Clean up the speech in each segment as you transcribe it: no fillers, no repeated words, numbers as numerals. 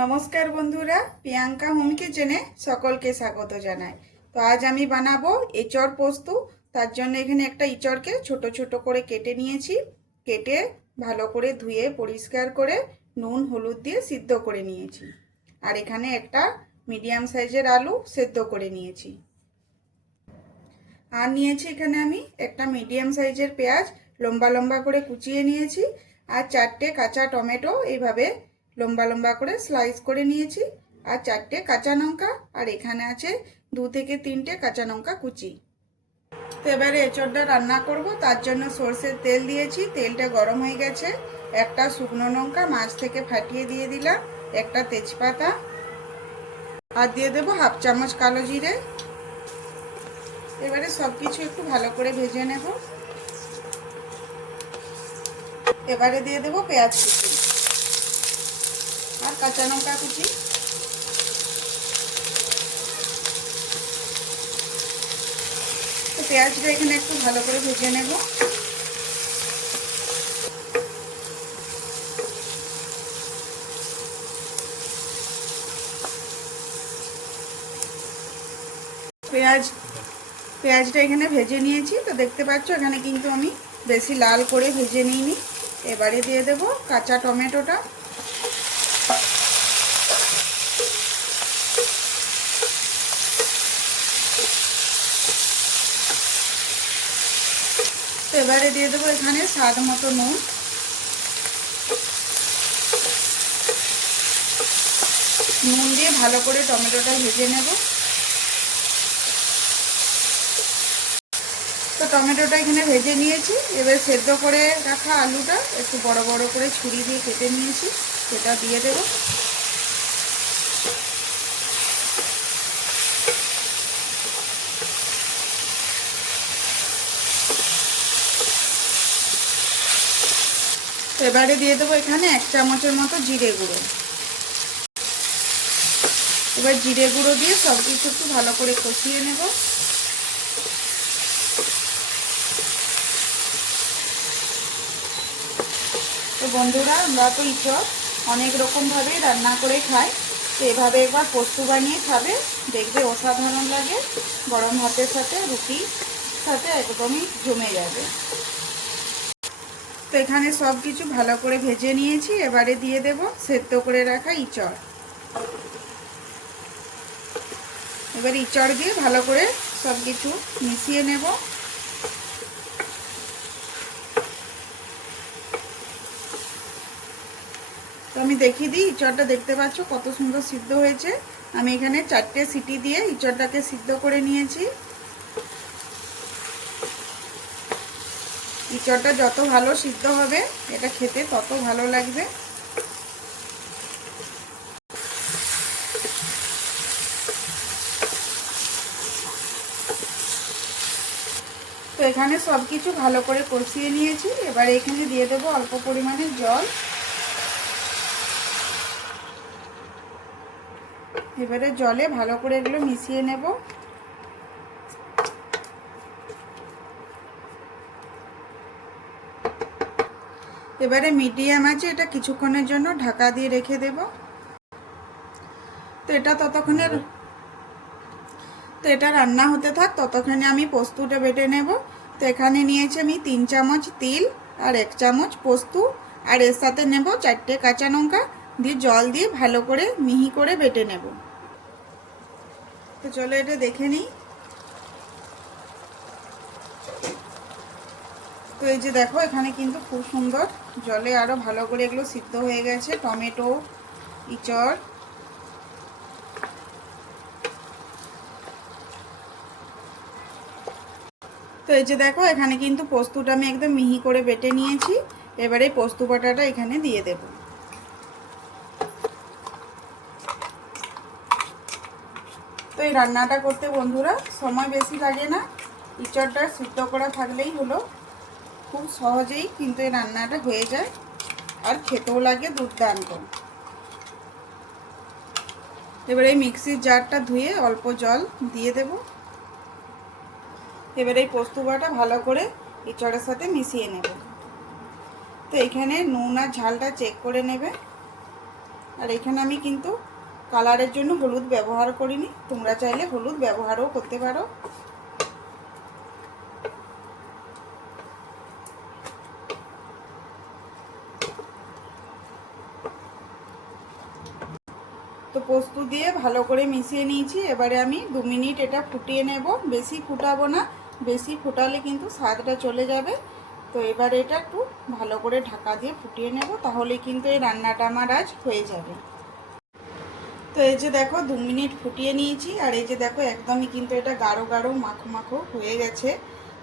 নমস্কার বন্ধুরা, প্রিয়াঙ্কা হোম কিচেনে সকলকে স্বাগত জানাই। তো আজ আমি বানাবো এঁচড় পোস্ত। তার জন্য এখানে একটা এঁচড়কে ছোট ছোট করে কেটে নিয়েছি। কেটে ভালো করে ধুয়ে পরিষ্কার করে নুন হলুদ দিয়ে সিদ্ধ করে নিয়েছি। আর এখানে একটা মিডিয়াম সাইজের আলু সেদ্ধ করে নিয়েছি। আর নিয়েছি এখানে আমি একটা মিডিয়াম সাইজের পেঁয়াজ লম্বা লম্বা করে কুচিয়ে নিয়েছি। আর 4টে কাঁচা টমেটো এইভাবে লম্বা লম্বা করে স্লাইস করে নিয়েছি। আর 4টে কাঁচা লঙ্কা, আর এখানে আছে 2 থেকে 3টে কাঁচা লঙ্কা কুচি। তো এবারে এঁচড়টা রান্না করব। তার জন্য সরষের তেল দিয়েছি, তেলটা গরম হয়ে গেছে। একটা শুকনো লঙ্কা মাছ থেকে ফাটিয়ে দিয়ে দিলাম, একটা তেজপাতা, আর দিয়ে দেবো 1/2 চামচ কালো জিরে। এবারে সব কিছু একটু ভালো করে ভেজে নেব। এবারে দিয়ে দেবো পেঁয়াজ কুচি আর কাঁচা লঙ্কা কুচি। তো পেঁয়াজটা এখানে একটু ভালো করে ভেজে নেব। পেঁয়াজটা এখানে ভেজে নিয়েছি। তো দেখতে পাচ্ছ এখানে কিন্তু আমি বেশি লাল করে ভেজে নিইনি। এবারে দিয়ে দেব কাঁচা টমেটোটা। তো এবারে দিয়ে দেবো এখানে স্বাদ মতো নুন। নুন দিয়ে ভালো করে টমেটোটা ভেজে নেব। তো টমেটোটা এখানে ভেজে নিয়েছি। এবার সেদ্ধ করে রাখা আলুটা একটু বড় বড় করে ছুরি দিয়ে কেটে নিয়েছি, সেটা দিয়ে দেব। এবারে দিয়ে দেবো এখানে 1 চামচের মতো জিরে গুঁড়ো। এবার জিরে গুঁড়ো দিয়ে সব কিছু একটু ভালো করে কষিয়ে নেব। তো বন্ধুরা, আমরা তো এঁচড় অনেক রকমভাবেই রান্না করে খাই। তো এভাবে একবার পোস্ত বানিয়ে খাবে, দেখবে অসাধারণ লাগে। গরম ভাতের সাথে রুটির সাথে একদমই জমে যাবে। তো এখানে সব কিছু ভালো করে ভেজে নিয়েছি। এবারে দিয়ে দেব সেদ্ধ করে রাখা এঁচড়। এবার এঁচড় দিয়ে ভালো করে সব কিছু মিশিয়ে নেব। তো আমি দেখিয়ে দিই, এঁচড়টা দেখতে পাচ্ছ কত সুন্দর সিদ্ধ হয়েছে। আমি এখানে 4টে সিটি দিয়ে এঁচড়টাকে সিদ্ধ করে নিয়েছি। এঁচড়টা যত ভালো সিদ্ধ হবে এটা খেতে তত ভালো লাগবে। তো এখানে সব কিছু ভালো করে কষিয়ে নিয়েছি। এবার এখানে দিয়ে দেবো অল্প পরিমাণে জল। এবারে জলে ভালো করে এগুলো মিশিয়ে নেব। এবারে মিডিয়াম আছে এটা কিছুক্ষণের জন্য ঢাকা দিয়ে রেখে দেব। তো এটা রান্না হতে থাক, ততক্ষণে আমি পোস্তটা বেটে নেব। তো এখানে নিয়েছি আমি 3 চামচ তিল আর 1 চামচ পোস্ত, আর এর সাথে নেব 4টে কাঁচা লঙ্কা দিয়ে জল দিয়ে ভালো করে মিহি করে বেটে নেব। তো চলো এটা দেখে নিই। তো এই যে দেখো এখানে কিন্তু খুব সুন্দর জলে আরও ভালো করে এগুলো সিদ্ধ হয়ে গেছে, টমেটো এঁচড়। তো এই যে দেখো এখানে কিন্তু পোস্তটা আমি একদম মিহি করে বেটে নিয়েছি। এবারে পোস্ত বাটাটা এখানে দিয়ে দেব। তো এই রান্নাটা করতে বন্ধুরা সময় বেশি লাগে না, এঁচড়টা সিদ্ধ করা থাকলেই হলো। খুব সহজেই কিন্তু এই রান্নাটা হয়ে যায়, আর খেতেও লাগে দুর্দান্ত। এবারে এই মিক্সির জারটা ধুয়ে অল্প জল দিয়ে দেব। এবারে এই পোস্ত বাটা ভালো করে এঁচড়ের সাথে মিশিয়ে নেব। তো এখানে নুন আর ঝালটা চেক করে নেবে। আর এখানে আমি কিন্তু কালারের জন্য হলুদ ব্যবহার করিনি, তোমরা চাইলে হলুদ ব্যবহারও করতে পারো। তো পোস্ত দিয়ে ভালো করে মিশিয়ে নিয়েছি। এবারে আমি 2 মিনিট এটা ফুটিয়ে নেব, বেশি ফুটাবো না, বেশি ফুটালে কিন্তু স্বাদটা চলে যাবে। তো এবারে এটা একটু ভালো করে ঢাকা দিয়ে ফুটিয়ে নেব, তাহলে কিন্তু এই রান্নাটা আমার আজ হয়ে যাবে। তো এই যে দেখো 2 মিনিট ফুটিয়ে নিয়েছি, আর এই যে দেখো একদমই কিন্তু এটা গাঢ় গাঢ় মাখো মাখো হয়ে গেছে।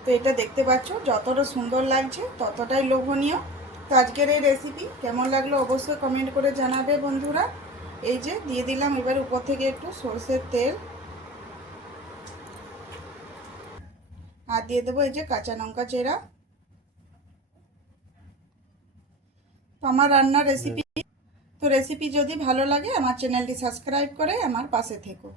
তো এটা দেখতে পাচ্ছ যতটা সুন্দর লাগছে ততটাই লোভনীয়। তো আজকের এই রেসিপি কেমন লাগলো অবশ্যই কমেন্ট করে জানাবে বন্ধুরা। এই যে দিয়ে দিলাম এবার উপর থেকে একটু সরষের তেল, আর দিয়ে দেবো এই যে কাঁচা লঙ্কা চেরা। তো আমার রান্নার রেসিপি যদি ভালো লাগে আমার চ্যানেলটি সাবস্ক্রাইব করে আমার পাশে থেকো।